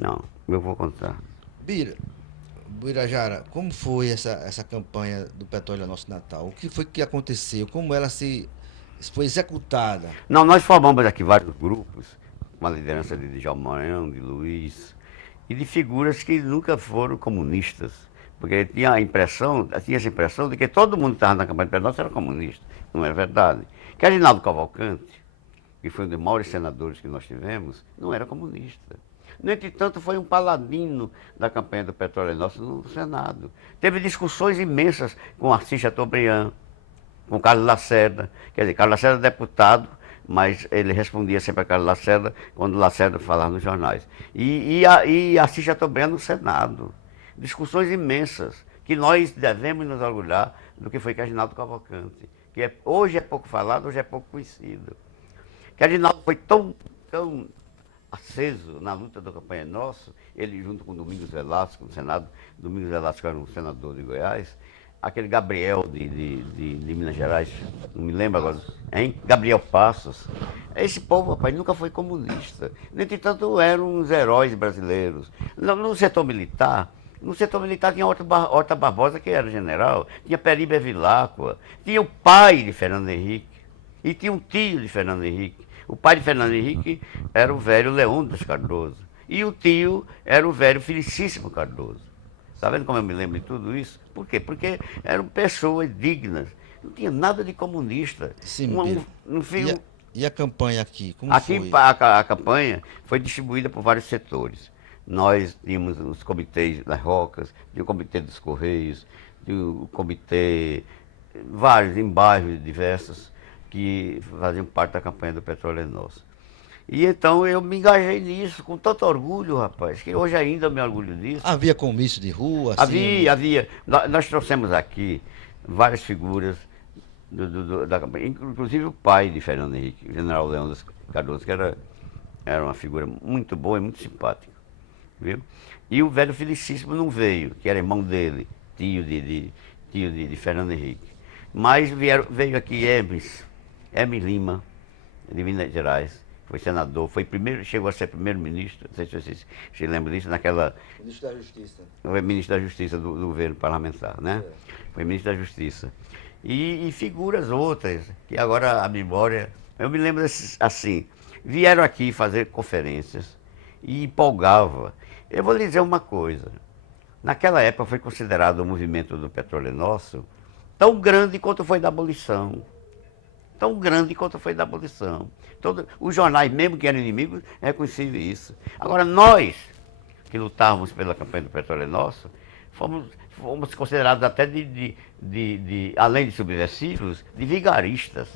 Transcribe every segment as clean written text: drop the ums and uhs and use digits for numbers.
Não, eu vou contar. Bira, Birajara, como foi essa campanha do Petróleo Nosso Natal? O que foi que aconteceu? Como ela se foi executada? Não, nós formamos aqui vários grupos, com a liderança de Djalma Maranhão, de Luiz, e de figuras que nunca foram comunistas. Porque tinha essa impressão de que todo mundo que estava na campanha do Pedrosa era comunista. Não é verdade. Que Aginaldo Cavalcante, que foi um dos maiores senadores que nós tivemos, não era comunista. No entretanto, foi um paladino da campanha do Petróleo Nosso no Senado. Teve discussões imensas com Assis Chateaubriand, com Carlos Lacerda. Quer dizer, Carlos Lacerda é deputado, mas ele respondia sempre a Carlos Lacerda quando Lacerda falava nos jornais. E Assis Chateaubriand no Senado. Discussões imensas, que nós devemos nos orgulhar do que foi Reginaldo Cavalcante, que hoje é pouco falado, hoje é pouco conhecido. Que Reginaldo foi tão aceso na luta da campanha nossa, ele junto com Domingos Velasco no Senado, Domingos Velasco era um senador de Goiás, aquele Gabriel de Minas Gerais, não me lembro agora, hein? Gabriel Passos. Esse povo, rapaz, nunca foi comunista. No entretanto, eram uns heróis brasileiros. No setor militar tinha Horta Barbosa, que era general, tinha Peribe Vilacqua, tinha o pai de Fernando Henrique, e tinha um tio de Fernando Henrique. O pai de Fernando Henrique era o velho Leônidas Cardoso. E o tio era o velho Felicíssimo Cardoso. Está vendo como eu me lembro de tudo isso? Por quê? Porque eram pessoas dignas. Não tinha nada de comunista. Sim, Bira. No E fim, a, e a campanha aqui, como aqui foi? a campanha foi distribuída por vários setores. Nós tínhamos os comitês das Rocas, tinha o comitê dos Correios, tinha o comitê, vários, em bairros diversos, que faziam parte da campanha do Petróleo é Nosso. E então eu me engajei nisso com tanto orgulho, rapaz, que hoje ainda eu me orgulho disso. Havia comício de rua, assim, Havia, havia. Nós trouxemos aqui várias figuras da campanha, inclusive o pai de Fernando Henrique, o general Leônidas Cardoso, que era uma figura muito boa e muito simpática, viu? E o velho Felicíssimo não veio, que era irmão dele, tio de Fernando Henrique. Mas veio aqui Hermes Lima, de Minas Gerais, foi senador, chegou a ser primeiro-ministro, não sei se vocês se lembram disso, naquela. Ministro da Justiça. Foi ministro da Justiça do governo parlamentar, né? É. Foi ministro da Justiça. E figuras outras, que agora a memória. Eu me lembro assim, vieram aqui fazer conferências e empolgava. Eu vou lhe dizer uma coisa. Naquela época foi considerado o movimento do Petróleo Nosso tão grande quanto foi da abolição. Tão grande quanto foi da abolição. Os jornais, mesmo que eram inimigos, reconheciam isso. Agora, nós, que lutávamos pela campanha do Petróleo Nosso, fomos considerados até além de subversivos, de vigaristas,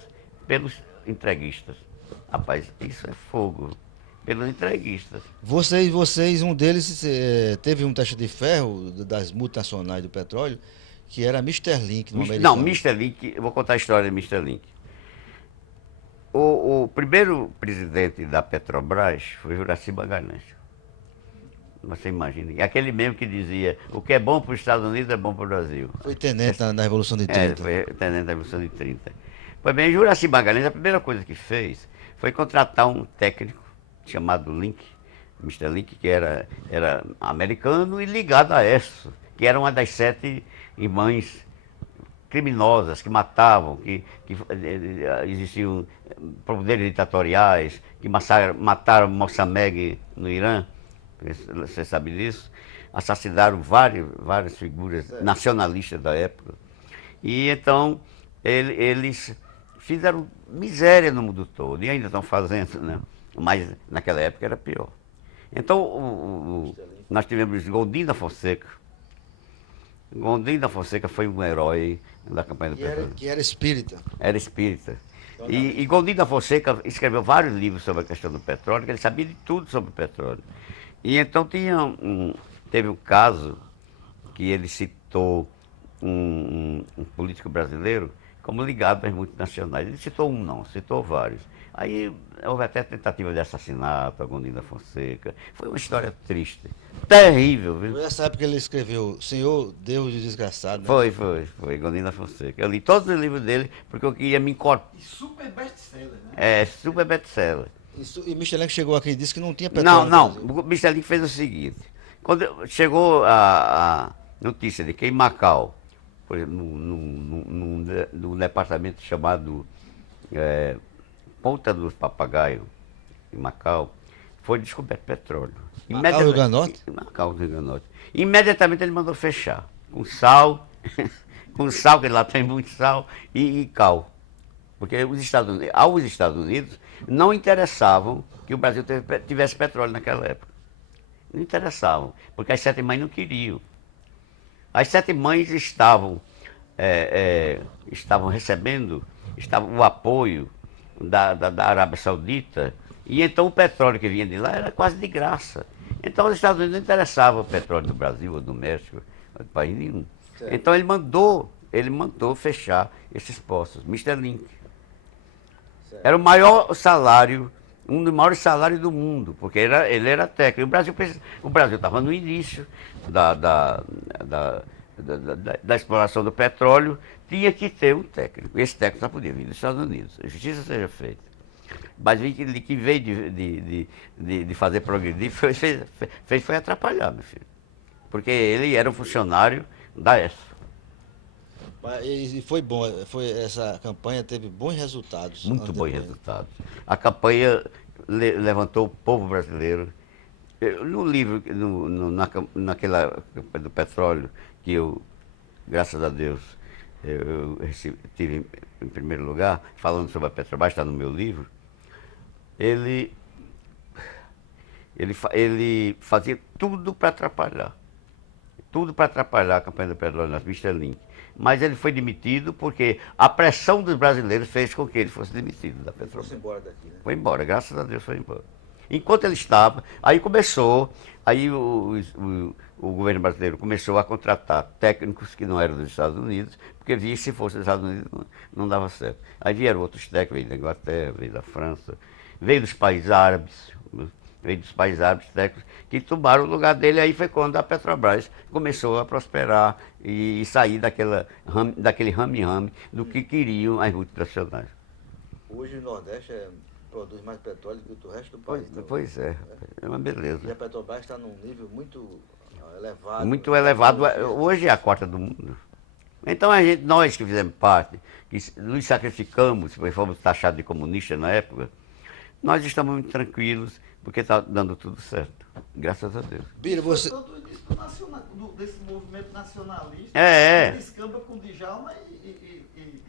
pelos entreguistas. Rapaz, isso é fogo. Pelos entreguistas. Vocês, um deles teve um teste de ferro das multinacionais do petróleo, que era Mr. Link, no Não, americano. Mister Link, eu vou contar a história de Mister Link. O primeiro presidente da Petrobras foi Juraci Magalhães. Você imagina. E aquele mesmo que dizia: o que é bom para os Estados Unidos é bom para o Brasil. Foi tenente na Revolução de É, 30. foi tenente da Revolução de 30. Pois bem, Juraci Magalhães, a primeira coisa que fez foi contratar um técnico chamado Link, Mister Link, que era americano e ligado a ESSO, que era uma das 7 irmãs criminosas que matavam, que existiam poderes ditatoriais, que mataram Mossadeq no Irã, você sabe disso, assassinaram várias figuras nacionalistas da época. E então eles fizeram miséria no mundo todo, e ainda estão fazendo, né? Mas naquela época era pior. Então nós tivemos Gondim da Fonseca. Gondim da Fonseca foi um herói da campanha do petróleo. Que era espírita. Era espírita. E Gondim da Fonseca escreveu vários livros sobre a questão do petróleo, que ele sabia de tudo sobre o petróleo. E então teve um caso que ele citou um político brasileiro como ligado às multinacionais. Ele citou um não, citou vários. Aí houve até tentativa de assassinato a Gondim da Fonseca. Foi uma história triste, terrível, viu? Foi nessa época que ele escreveu Senhor Deus de Desgraçado, né? Foi Gondim da Fonseca. Eu li todos os livros dele porque eu queria me incorporar. Super best-seller, né? É super best-seller. Isso, e Michelin que chegou aqui e disse que não tinha Não, petróleo no não. Brasil. O Michelin fez o seguinte. Quando chegou a notícia de que em Macau, por exemplo, num departamento chamado Ponta dos Papagaios, em Macau, foi descoberto petróleo. Macau, Rio Grande do Norte? Em Macau, Rio Grande do Norte. Imediatamente ele mandou fechar. Com sal, com sal, que lá tem muito sal, e cal. Porque aos Estados Unidos não interessavam que o Brasil tivesse petróleo naquela época. Não interessavam, porque as sete mães não queriam. As sete mães estavam recebendo o apoio da Arábia Saudita, e então o petróleo que vinha de lá era quase de graça. Então os Estados Unidos não interessavam o petróleo do Brasil ou do México, ou de país nenhum. Certo. Então ele mandou fechar esses postos. Mister Link. Certo. Era o maior salário, um dos maiores salários do mundo, porque ele era técnico. O Brasil estava no início da exploração do petróleo, tinha que ter um técnico. Esse técnico só podia vir dos Estados Unidos. A justiça seja feita. Mas que veio de fazer progredir, foi atrapalhar, meu filho. Porque ele era um funcionário da ESO. E foi bom, essa campanha teve bons resultados. Muito bons depois. resultados. A campanha levantou o povo brasileiro. No livro, naquela campanha do petróleo, que eu, graças a Deus, tive em primeiro lugar, falando sobre a Petrobras, está no meu livro, ele fazia tudo para atrapalhar. Tudo para atrapalhar a campanha do petróleo na Mister Link. Mas ele foi demitido porque a pressão dos brasileiros fez com que ele fosse demitido da Petrobras. Foi embora daqui, né? Foi embora, graças a Deus foi embora. Enquanto ele estava, aí o governo brasileiro começou a contratar técnicos que não eram dos Estados Unidos, porque via que se fosse dos Estados Unidos não dava certo. Aí vieram outros técnicos, veio da Inglaterra, veio da França, veio dos países árabes, técnicos, que tomaram o lugar dele. Aí foi quando a Petrobras começou a prosperar e sair daquele rame-rame do que queriam as multinacionais. Hoje o Nordeste produz mais petróleo do que o resto do país. Pois é uma beleza. E a Petrobras está num nível muito elevado. Muito elevado. Hoje é a quarta do mundo. Então nós que fizemos parte, que nos sacrificamos, fomos taxados de comunistas na época, nós estamos muito tranquilos, porque está dando tudo certo. Graças a Deus. Bira, você... Todo o início desse movimento nacionalista, descamba com Djalma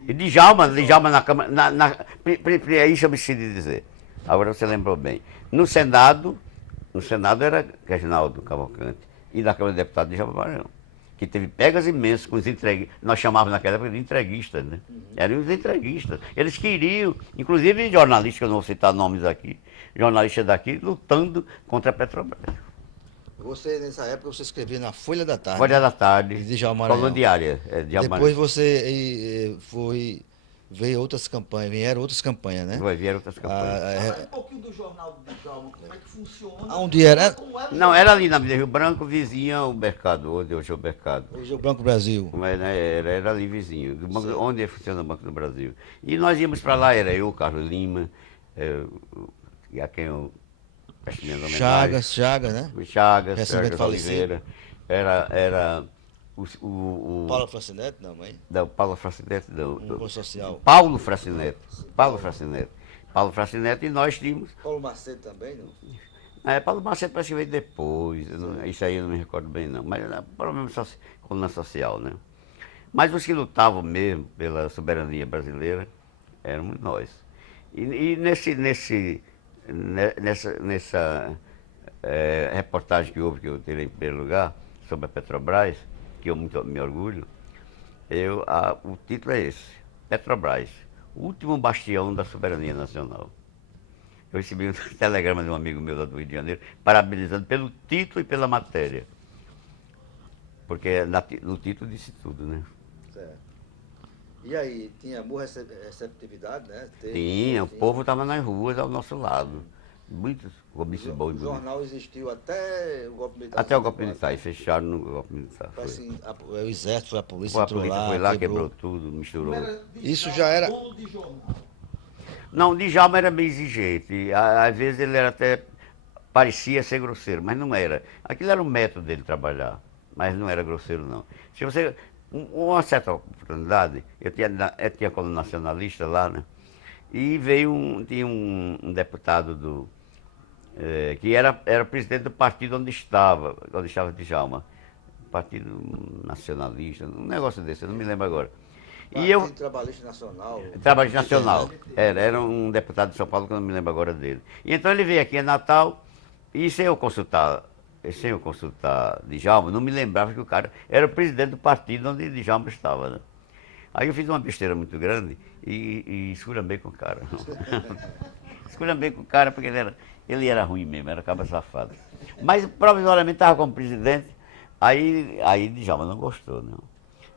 E Djalma na Câmara. Isso eu me esqueci de dizer. Agora você lembrou bem. No Senado era Reginaldo Cavalcante. E na Câmara de Deputados, Djalma Maranhão. Que teve pegas imensas com os entreguistas. Nós chamávamos naquela época de entreguistas, né? Eram os entreguistas. Eles queriam, inclusive jornalistas, que eu não vou citar nomes aqui, jornalistas daqui, lutando contra a Petrobras. Você, nessa época, você escrevia na Folha da Tarde. Folha da Tarde. De Djalma Maranhão. Coluna diária. Depois você veio outras campanhas, vieram outras campanhas, né? Vieram outras campanhas. Fala um pouquinho do jornal do Djalma, como é que funciona. Onde era? Não, era ali na Avenida Rio Branco, vizinha ao mercado, onde hoje é o mercado. Hoje é o Banco Brasil. Era ali vizinho, onde funciona o Banco do Brasil. E nós íamos para lá, era eu, Carlos Lima, a quem eu prestei minhas homenagens. Chagas, né? Chagas, Recentemente falecido. Oliveira, era o Paulo Francinete, não, mãe? Não, Paulo Francinete, não. Um social. Paulo Francinete. Paulo Francinete, e nós tínhamos. Paulo Macedo também, não? Paulo Macedo parece que veio depois. Isso aí eu não me recordo bem, não. Mas provavelmente coluna social, né? Mas os que lutavam mesmo pela soberania brasileira éramos nós. E nessa reportagem que houve, que eu tirei em primeiro lugar, sobre a Petrobras, que eu muito me orgulho, o título é esse: Petrobras, o último bastião da soberania nacional. Eu recebi um telegrama de um amigo meu lá do Rio de Janeiro, parabenizando pelo título e pela matéria. Porque no título disse tudo, né? Certo. E aí, tinha boa receptividade, né? Tinha, o povo estava nas ruas ao nosso lado. Muitos comícios bons. O jornal existiu até o golpe militar. Até o golpe militar, e fecharam no golpe militar. Assim, o exército, foi a polícia, A polícia foi lá, quebrou tudo, misturou. Isso já era. Não, Djalma era bem exigente. Às vezes ele era até. Parecia ser grosseiro, mas não era. Aquilo era o método dele trabalhar, mas não era grosseiro, não. Se você. Uma certa oportunidade, eu tinha coluna nacionalista lá, né? E veio tinha um deputado que era presidente do partido onde estava Djalma. Partido Nacionalista, um negócio desse, eu não me lembro agora. E eu. Trabalhista Nacional. Trabalhista Nacional. Era um deputado de São Paulo que eu não me lembro agora dele. E então ele veio aqui em Natal e sem eu consultar Djalma, não me lembrava que o cara era o presidente do partido onde Djalma estava, né? Aí eu fiz uma besteira muito grande e esculhambei com o cara. Esculhambei com o cara porque ele era ruim mesmo, era caba safado. Mas provisoriamente estava como presidente, aí Djalma não gostou, não.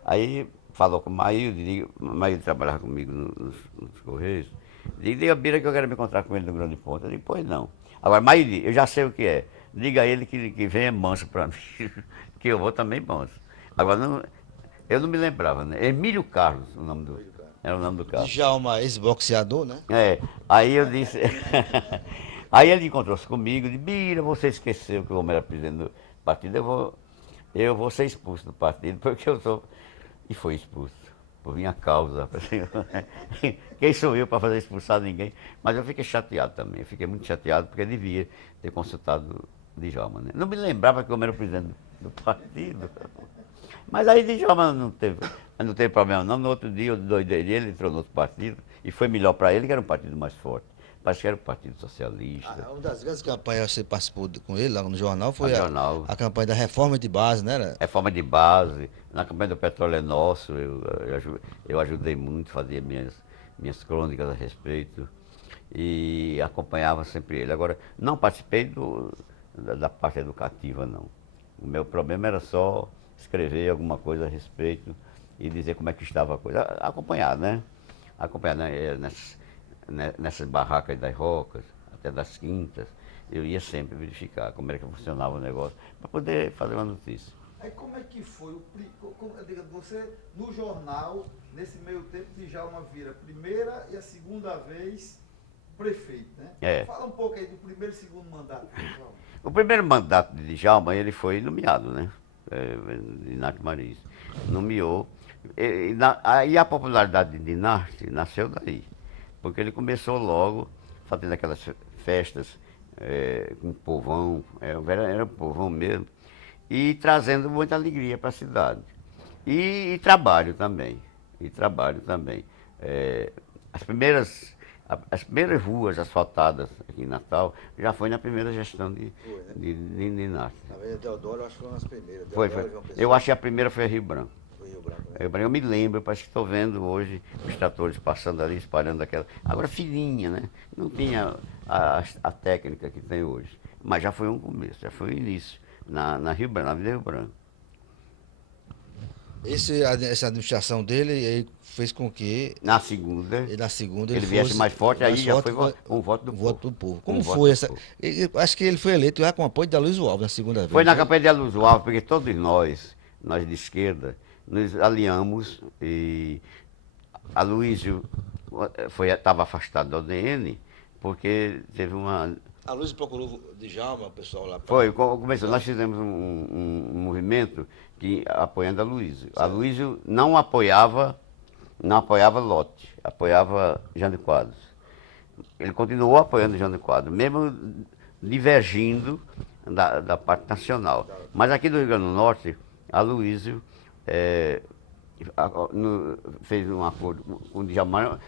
Aí falou com o Maíldo trabalhava comigo nos Correios, diga a Bira que eu quero me encontrar com ele no Grande Ponto. Eu disse, pois não. Agora, Maíldo, eu já sei o que é. Diga a ele que venha manso para mim, que eu vou também manso. Agora, eu não me lembrava, né? Emílio Carlos, era o nome do cara. Djalma, ex-boxeador, né? Aí eu disse... Aí ele encontrou-se comigo e disse, Bira, você esqueceu que o homem era presidente do partido, eu vou ser expulso do partido, porque eu sou... E foi expulso, por minha causa. Quem sou eu para fazer expulsar ninguém? Mas eu fiquei chateado também, eu fiquei muito chateado, porque eu devia ter consultado Djalma, né? Não me lembrava que eu era o presidente do partido. Mas aí Djalma não teve problema não. No outro dia eu doidei dele, ele entrou no outro partido, e foi melhor para ele, que era um partido mais forte. Parece que era o Partido Socialista. Uma das grandes campanhas que você participou com ele lá no jornal foi jornal. A campanha da reforma de base, né? Reforma de base. Na campanha do Petróleo é Nosso, eu ajudei muito, fazia minhas crônicas a respeito e acompanhava sempre ele. Agora, não participei da parte educativa, não. O meu problema era só escrever alguma coisa a respeito e dizer como é que estava a coisa. Acompanhar, né? Acompanhar, né? Nessas barracas das rocas, até das quintas, eu ia sempre verificar como era que funcionava o negócio, para poder fazer uma notícia. Aí como é que foi? Você, no jornal, nesse meio tempo, Djalma vira a primeira e a segunda vez prefeito, né? Fala um pouco aí do primeiro e segundo mandato de Djalma. O primeiro mandato de Djalma, ele foi nomeado, né? Dinarte Mariz. Nomeou. Aí a popularidade de Dinarte nasceu daí. Porque ele começou logo fazendo aquelas festas com povão, era povão mesmo, e trazendo muita alegria para a cidade. E trabalho também. As primeiras ruas asfaltadas aqui em Natal já foi na primeira gestão de Dinarte. Na Avenida Deodoro, acho que foi uma das primeiras. Foi. Eu acho que a primeira foi a Rio Branco. Eu me lembro, parece que estou vendo hoje os tratores passando ali, espalhando aquela. Agora fininha, né? Não tinha a técnica que tem hoje. Mas já foi um começo, já foi um início. Na Rio Branco, na Avenida Rio Branco. Essa administração dele fez com que. Na segunda ele viesse mais forte, aí já foi um voto do povo. Como foi essa? Acho que ele foi eleito já com o apoio da Luiz Alves na segunda vez. Foi na campanha de Luiz Alves, porque todos nós de esquerda, nos alinhamos e Aloysio estava afastado da ODN porque teve uma... Aloysio procurou Djalma, o pessoal lá. Começou, nós fizemos um movimento apoiando Aloysio. Aloysio não apoiava Lott, apoiava Jânio Quadros. Ele continuou apoiando Jânio Quadros, mesmo divergindo da parte nacional. Mas aqui do Rio Grande do Norte, Aloysio fez um acordo com o Djalma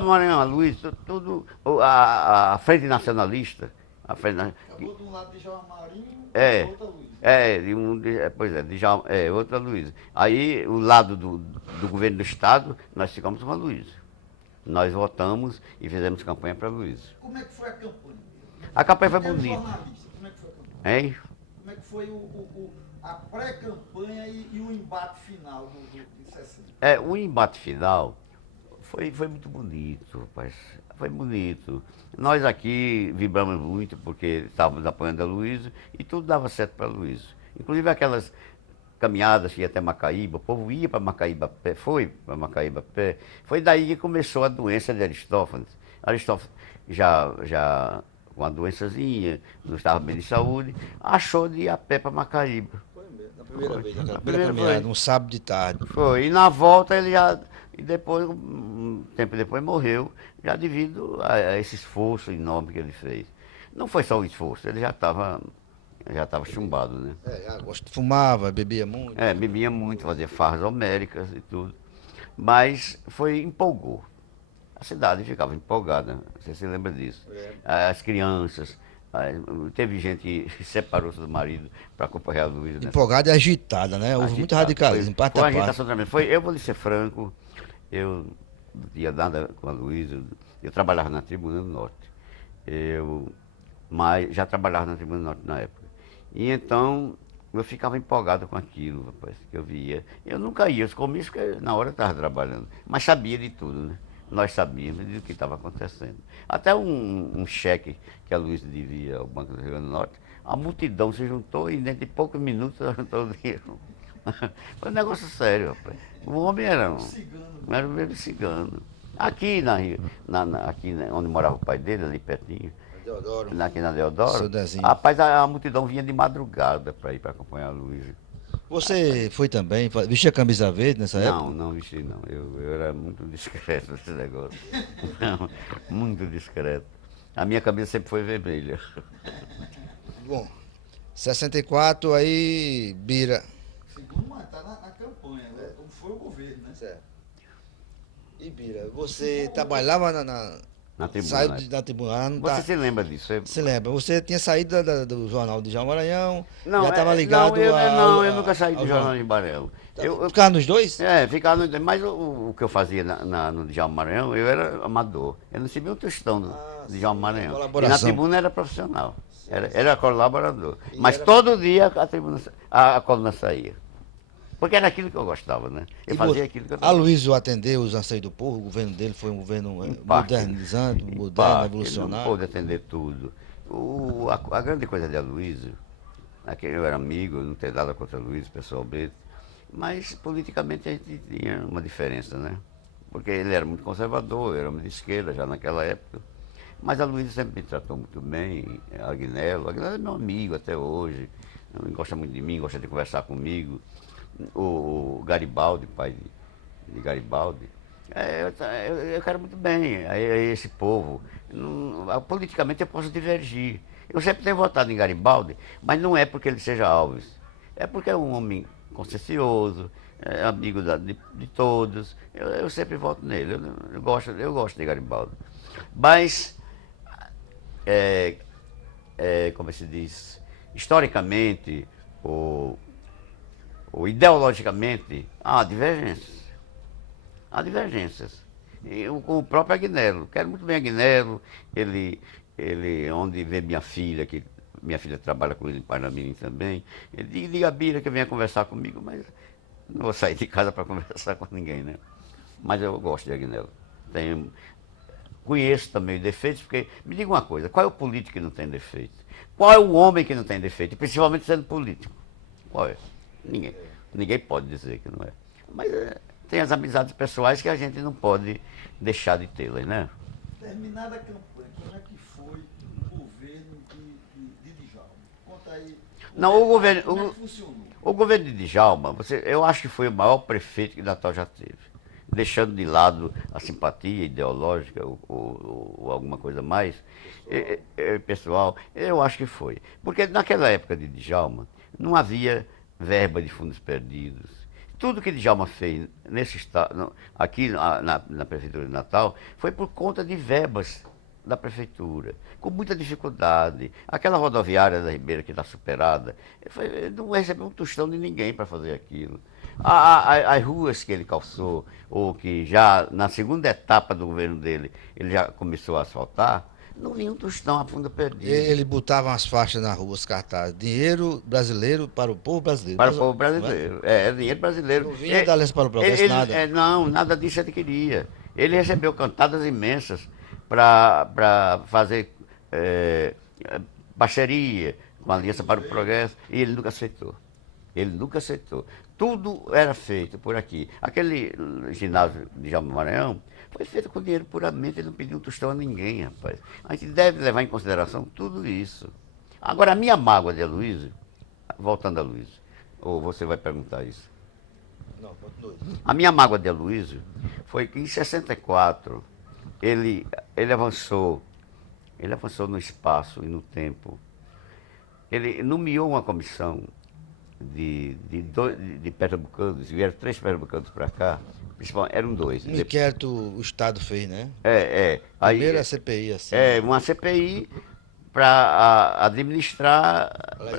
Maranhão, Aloysio, tudo, a Frente Nacionalista. De um lado Djalma Marinho e do outro Aloysio. Outro Aloysio. Aí, o lado do governo do Estado, nós ficamos com Aloysio. Nós votamos e fizemos campanha para Aloysio. Como é que foi a campanha? A campanha foi bonita. Como é que foi a campanha? Hein? Como é que foi a pré-campanha e o embate final de 60? O embate final foi muito bonito, rapaz. Foi bonito. Nós aqui vibramos muito porque estávamos apoiando a Aloysio e tudo dava certo para Aloysio. Inclusive aquelas caminhadas que ia até Macaíba, o povo ia para Macaíba a pé, foi para Macaíba a pé. Foi daí que começou a doença de Aristófanes. Aristófanes já com uma doençazinha, não estava bem de saúde, achou de ir a pé para Macaíba. Foi mesmo, na primeira vez, naquela Na primeira primeira caminhada, foi. um sábado de tarde. Foi. E na volta ele já. E depois, um tempo depois, morreu, já devido a esse esforço enorme que ele fez. Não foi só o esforço, ele já estava chumbado, né? Fumava, bebia muito. Bebia muito, fazia farras homéricas e tudo. Mas empolgou. A cidade ficava empolgada, você se lembra disso. As crianças, teve gente que separou-se do marido para acompanhar a Luísa. Empolgada e agitada, né? Houve muito radicalismo, parte foi a uma parte. agitação tremenda. Eu vou lhe ser franco, eu não tinha nada com a Luísa, eu trabalhava na Tribuna do Norte. Mas já trabalhava na Tribuna do Norte na época. E então eu ficava empolgado com aquilo, rapaz, que eu via. Eu nunca ia aos comícios, porque na hora eu estava trabalhando, mas sabia de tudo, né? Nós sabíamos do que estava acontecendo. Até um cheque que a Luísa devia ao Banco do Rio Grande do Norte, a multidão se juntou e dentro de poucos minutos ela juntou o dinheiro. Foi um negócio sério, rapaz. O homem era um mesmo cigano. Aqui, aqui onde morava o pai dele, ali pertinho, Deodoro. aqui na Deodoro, Seu Dezinho. rapaz, a multidão vinha de madrugada para ir para acompanhar a Luísa. Você foi também, vestia camisa verde nessa época? Não vesti não. Eu era muito discreto nesse negócio. Não, muito discreto. A minha camisa sempre foi vermelha. Bom, 64 aí, Bira. Segundo mandato na campanha, né? Como foi o governo, né? Certo. E Bira, você trabalhava Na tribuna. saiu Né? da tribuna, não Você tá... se lembra disso? Você lembra? Você tinha saído do jornal de João Maranhão, Não, já estava ligado eu nunca saí do Jornal de Barelo. Ficava nos dois? Ficava no. Mas o que eu fazia no Djalma Maranhão, eu era amador. Eu não recebia um tostão do Djalma Maranhão. E na tribuna era profissional. Era colaborador. Mas todo dia a tribuna, a coluna saía. Porque era aquilo que eu gostava, né? Eu fazia aquilo que eu gostava. Aloysio atendeu os anseios do povo, o governo dele foi um governo modernizante, moderno, revolucionário. Ele não pôde atender tudo. A grande coisa de Aloysio, eu era amigo, não tenho nada contra Aloysio pessoalmente, mas politicamente a gente tinha uma diferença, né? Porque ele era muito conservador, eu era muito de esquerda já naquela época. Mas a Luísa sempre me tratou muito bem, a Agnello é meu amigo até hoje, gosta muito de mim, gosta de conversar comigo. O Garibaldi, pai de Garibaldi, eu quero muito bem a esse povo. Politicamente eu posso divergir. Eu sempre tenho votado em Garibaldi, mas não é porque ele seja Alves. É porque é um homem consciencioso, amigo de todos. Eu sempre voto nele. Eu gosto de Garibaldi. Mas, como se diz, historicamente, ou ideologicamente, há divergências. Há divergências. Com o próprio Agnello. Quero muito bem Agnello, ele onde vê minha filha, que minha filha trabalha com ele em Parnamirim também. Ele diga a Bira que venha conversar comigo, mas não vou sair de casa para conversar com ninguém, né? Mas eu gosto de Agnello. Conheço também os defeitos, porque, me diga uma coisa, qual é o político que não tem defeito? Qual é o homem que não tem defeito? Principalmente sendo político. Qual é? Ninguém pode dizer que não é. Mas tem as amizades pessoais que a gente não pode deixar de tê-las, né? Terminada a campanha, como é que foi o governo de Djalma? Conta aí. Não, como é que funcionou? O governo de Djalma, eu acho que foi o maior prefeito que Natal já teve. Deixando de lado a simpatia ideológica ou alguma coisa mais, pessoal, eu acho que foi. Porque naquela época de Djalma, não havia verba de fundos perdidos. Tudo que Djalma fez nesse estado, aqui na Prefeitura de Natal, foi por conta de verbas da Prefeitura, com muita dificuldade. Aquela rodoviária da Ribeira que está superada, não recebeu um tostão de ninguém para fazer aquilo. As ruas que ele calçou, ou que já na segunda etapa do governo dele, ele já começou a asfaltar, não vinha um tostão a fundo perdido. Ele botava umas faixas na rua, os cartazes. Dinheiro brasileiro para o povo brasileiro. Para o povo brasileiro. É dinheiro brasileiro. Não vinha da Aliança para o Progresso, nada. Não, nada disso ele queria. Ele recebeu cantadas imensas para fazer parceria com a Aliança para o Progresso, e ele nunca aceitou. Ele nunca aceitou. Tudo era feito por aqui. Aquele ginásio de Jaime Maranhão foi feito com dinheiro puramente, ele não pediu um tostão a ninguém, rapaz. A gente deve levar em consideração tudo isso. Agora, a minha mágoa de Aloysio, voltando a Aloysio, ou você vai perguntar isso? Não, continue. A minha mágoa de Aloysio foi que em 64 ele avançou no espaço e no tempo. Ele nomeou uma comissão de pernambucanos, vieram 3 pernambucanos para cá, principalmente, eram 2. Um inquérito o Estado fez, né? Aí, Primeira CPI, assim. uma CPI para administrar.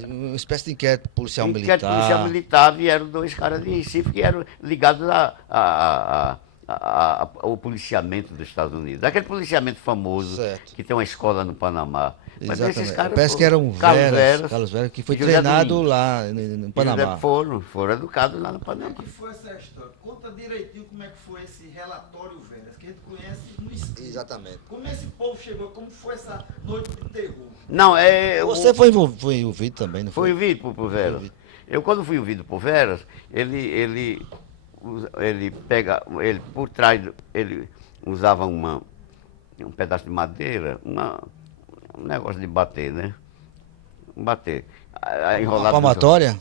Uma espécie de inquérito policial Inquérito militar. policial militar, vieram 2 caras de Recife que eram ligados ao policiamento dos Estados Unidos. Aquele policiamento famoso, Certo. que tem uma escola no Panamá. Mas esses Exatamente. caras Parece que era um Carlos Veras, que foi José treinado Domingos. lá no Panamá. Foram educados lá no Como é Panamá. que foi essa história? Conta direitinho como é que foi esse relatório Veras, que a gente conhece no escrito. Exatamente. Como esse povo chegou, como foi essa noite de terror? Não, Você foi envolvido também, não Foi foi? ouvido por Veras. ouvido. Eu, quando fui ouvido por Veras, ele por trás, ele usava um pedaço de madeira, um negócio de bater, né? Bater. Uma Enrolado no palmatória?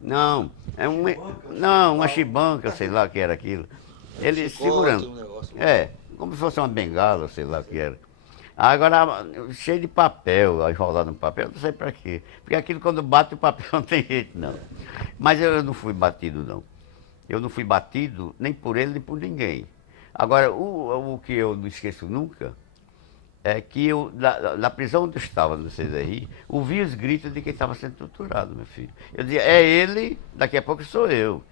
Não, uma chibanca, sei lá o que era aquilo. Ele Chicote, segurando. um negócio. Como se fosse uma bengala, sei lá o que era. Agora, cheio de papel, enrolado no papel, não sei pra quê. Porque aquilo quando bate o papel não tem jeito, não. Mas eu não fui batido, não. Eu não fui batido nem por ele, nem por ninguém. Agora, o que eu não esqueço nunca é que eu, na prisão onde eu estava, no CDI, ouvi os gritos de quem estava sendo torturado, meu filho. Eu dizia, é ele, daqui a pouco sou eu.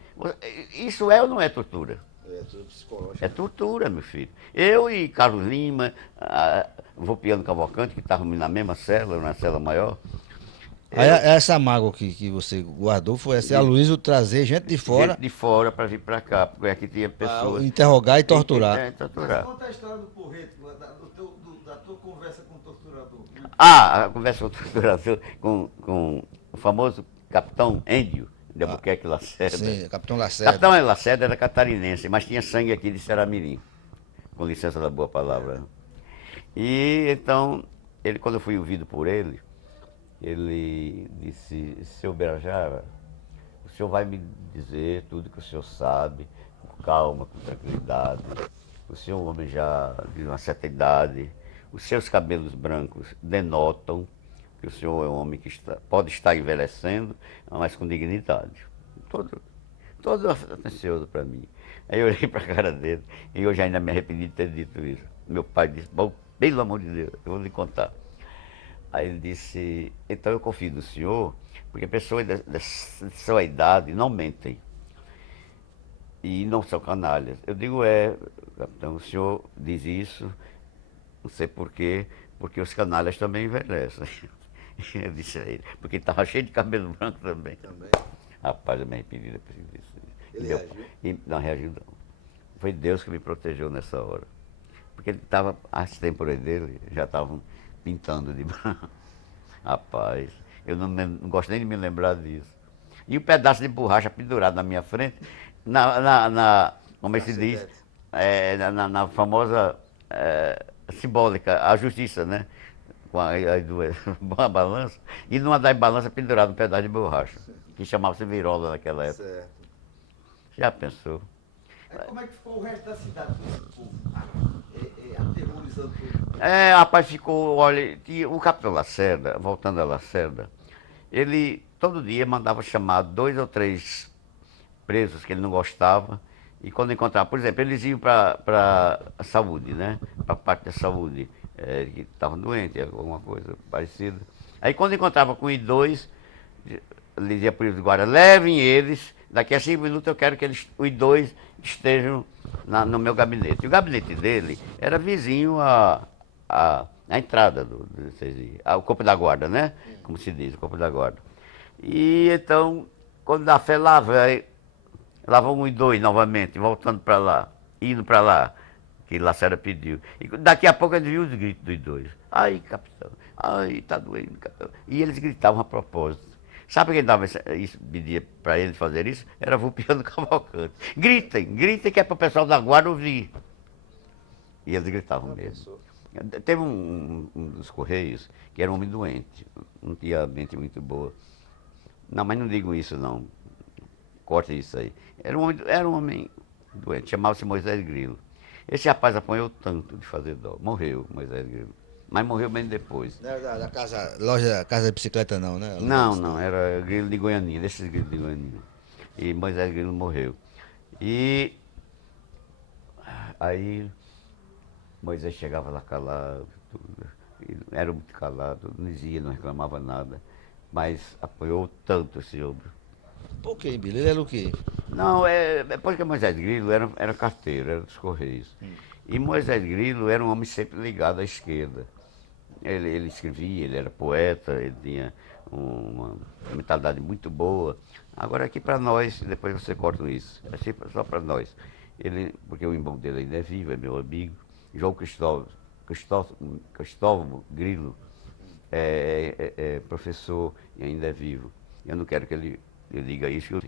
Isso é ou não é tortura? É, tudo psicológico. É tortura, meu filho. Eu e Carlos Lima, Volpiano Cavalcante, que estávamos na mesma cela, na cela maior. Aí essa mágoa que você guardou foi essa, Aloysio trazer gente de fora, Gente de fora para vir para cá, porque aqui tinha pra pessoas. interrogar e torturar. Torturar. Mas conta a história do porreto, da tua conversa com o torturador. Né? A conversa com o torturador, com o famoso capitão Índio, de Albuquerque Lacerda. Sim, Capitão Lacerda. Capitão Lacerda era catarinense, mas tinha sangue aqui de Ceramirim, com licença da boa palavra. E então, quando eu fui ouvido por ele disse, seu Birajara, o senhor vai me dizer tudo que o senhor sabe, com calma, com tranquilidade. O senhor é um homem já de uma certa idade, os seus cabelos brancos denotam que o senhor é um homem que pode estar envelhecendo, mas com dignidade. Todo atencioso para mim. Aí eu olhei para a cara dele e hoje ainda me arrependi de ter dito isso. Meu pai disse, bom, pelo amor de Deus, eu vou lhe contar. Aí ele disse, então eu confio no senhor, porque pessoas de sua idade não mentem. E não são canalhas. Eu digo, capitão, o senhor diz isso, não sei porquê, porque os canalhas também envelhecem. Eu disse a ele, porque ele estava cheio de cabelo branco também. Rapaz, eu me arrependi depois disso. Ele reagiu? Não reagiu, não. Foi Deus que me protegeu nessa hora. Porque ele estava, as têmporas dele já estavam pintando de branco. Rapaz, eu não gosto nem de me lembrar disso. E o pedaço de borracha pendurado na minha frente, como é que se diz? Na famosa simbólica, a justiça, né? Com a balança. E numa das balanças pendurado um pedaço de borracha, que chamava-se virola naquela época. Certo. Já pensou? Como é que ficou o resto da cidade com esse povo? Aterrorizando tudo. Rapaz, ficou, olha, o capitão Lacerda, voltando a Lacerda, ele todo dia mandava chamar 2 ou 3 presos que ele não gostava, e quando encontrava, por exemplo, eles iam para a saúde, né? Para a parte da saúde, que estavam doentes, alguma coisa parecida. Aí quando encontrava com os 2, ele dizia para os guardas, levem eles, daqui a 5 minutos eu quero que os 2 estejam no meu gabinete. E o gabinete dele era vizinho à entrada ao corpo da guarda, né? Como se diz, o corpo da guarda. E então, quando dá fé, lá vão os 2 novamente, voltando para lá, indo para lá, que Lacerda pediu. E daqui a pouco ele viu os gritos dos 2. Ai, capitão, ai, tá doendo, capitão. E eles gritavam a propósito. Sabe quem dava isso, pedia para ele fazer isso? Era Vulpiano Cavalcante. Gritem que é para o pessoal da guarda ouvir. E eles gritavam mesmo. Teve um dos Correios que era um homem doente, não tinha mente muito boa. Não, mas não digo isso não. Corte isso aí. Era um homem doente, chamava-se Moisés Grilo. Esse rapaz apanhou tanto de fazer dó. Morreu, Moisés Grilo. Mas morreu bem depois. Não era da loja, casa de bicicleta não, né? Não, era Grilo de Goianinha, desses Grilos de Goianinha. E Moisés Grilo morreu. E aí Moisés chegava lá calado, tudo. Era muito calado, não dizia, não reclamava nada. Mas apoiou tanto esse homem. Por quê, Bila? Ele era o quê? Não, porque Moisés Grilo era carteiro, era dos Correios. E Moisés Grilo era um homem sempre ligado à esquerda. Ele escrevia, ele era poeta, ele tinha uma mentalidade muito boa. Agora aqui para nós, depois você corta isso, é sempre só para nós. Porque o irmão dele ainda é vivo, é meu amigo, João Cristóvão Grilo, é professor e ainda é vivo. Eu não quero que ele diga isso,